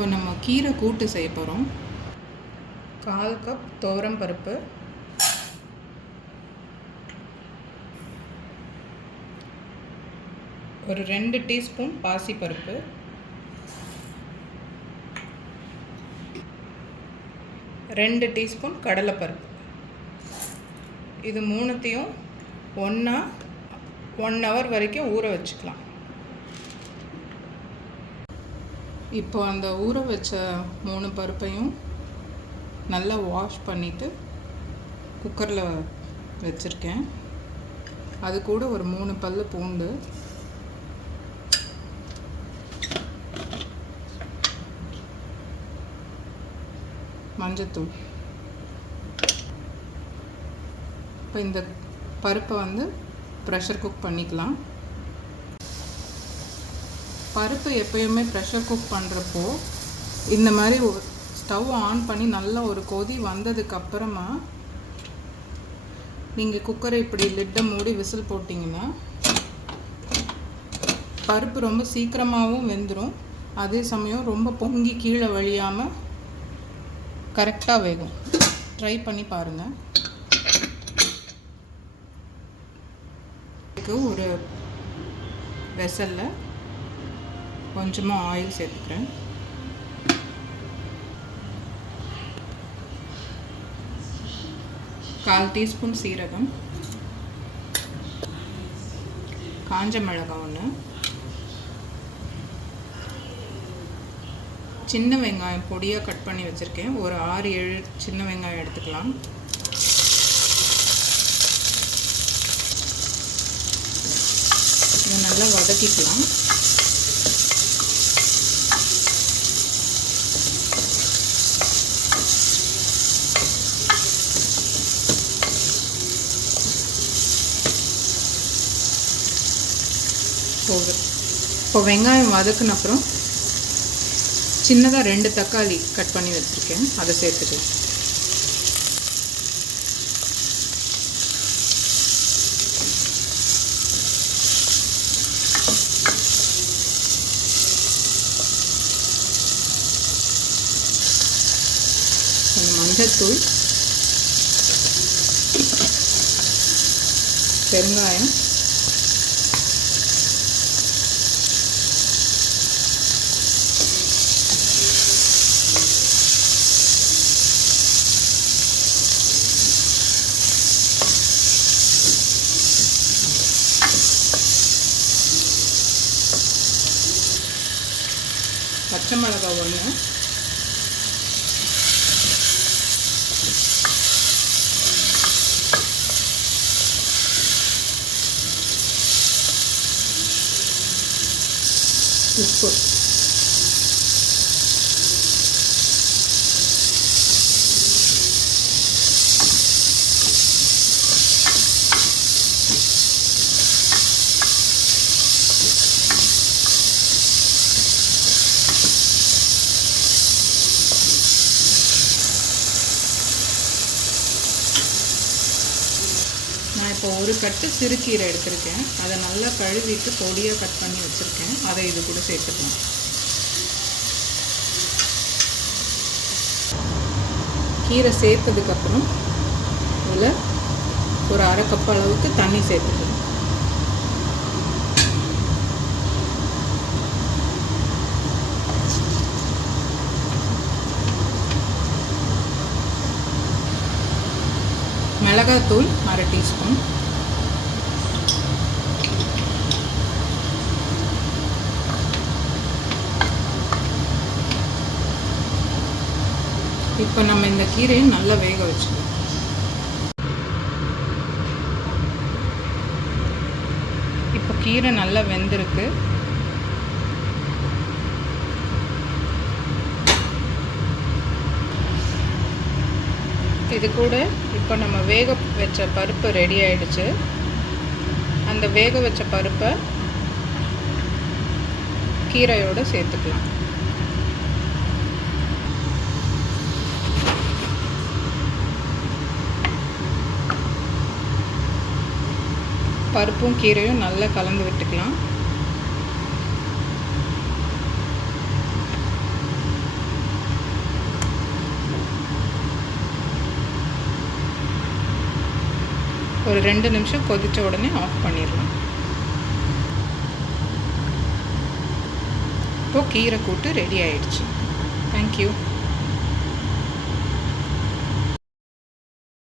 இப்போ நம்ம கீரை கூட்டு செய்ய போகிறோம் கால் கப் துவரம் பருப்பு. ஒரு ரெண்டு டீஸ்பூன் பாசிப்பருப்பு ரெண்டு டீஸ்பூன் கடலைப்பருப்பு இது மூணுத்தையும் ஒன்றா ஒன் ஹவர் வரைக்கும் ஊற வச்சுக்கலாம். இப்போ அந்த ஊற வச்ச மூணு பருப்பையும் நல்லா வாஷ் பண்ணிவிட்டு குக்கரில் வச்சுருக்கேன். அது கூட ஒரு மூணு பல் பூண்டு. மஞ்சத்தூள். இப்போ இந்த பருப்பை வந்து ப்ரெஷர் குக் பண்ணிக்கலாம். பருப்பு எப்பயுமே ப்ரெஷர் குக் பண்ணுறப்போ இந்த மாதிரி ஸ்டவ் ஆன் பண்ணி நல்லா ஒரு கொதி வந்ததுக்கப்புறமா நீங்கள் குக்கரை இப்படி லிட்டை மூடி விசில் போட்டிங்கன்னா பருப்பு ரொம்ப சீக்கிரமாகவும் வெந்துடும் அதே சமயம் ரொம்ப பொங்கி கீழே வழியாமல் கரெக்டாக வேகும். ட்ரை பண்ணி பாருங்கள் ஒரு வெசலில் கொஞ்சமாக ஆயில் சேர்த்துக்கிறேன். கால் டீஸ்பூன் சீரகம். காஞ்ச மிளகாய் ஒன்று சின்ன வெங்காயம் பொடியாக கட் பண்ணி வச்சுருக்கேன். ஒரு ஆறு ஏழு சின்ன வெங்காயம் எடுத்துக்கலாம். இதை நல்லா வதக்கிக்கலாம். போகுது. இப்போ வெங்காயம் வதக்குன அப்புறம் சின்னதாக ரெண்டு தக்காளி கட் பண்ணி வச்சுருக்கேன். அதை சேர்த்துக்கலாம். மஞ்சத்தூள் பெருங்காயம் பச்சை மிளகாய் ஒன்று உப்பு. இப்போ ஒரு கட்டு சிறுகீரை எடுத்திருக்கேன். அதை நல்லா கழுவிட்டு பொடியாக கட் பண்ணி வச்சுருக்கேன். அதை இது கூட சேர்த்துக்கலாம். கீரை சேர்த்ததுக்கப்புறம் இதில் ஒரு அரை கப் அளவுக்கு தண்ணி சேர்த்துக்கலாம். மிளகாத்தூள் அரை டீஸ்பூன். இப்போ நம்ம இந்த கீரையை நல்லா வேக வச்சுக்கணும் இப்போ கீரை நல்லா வெந்திருக்கு. இது கூட இப்போ நம்ம வேக வச்ச பருப்பு ரெடி ஆயிடுச்சு. அந்த வேக வச்ச பருப்பை கீரையோடு சேர்த்துக்கலாம். பருப்பும் கீரையும் நல்லா கலந்து விட்டுக்கலாம். ஒரு ரெண்டு நிமிஷம் கொதித்த உடனே ஆஃப் பண்ணிடலாம். இப்போது கீரை கூட்டு ரெடி ஆயிடுச்சு. தேங்க்யூ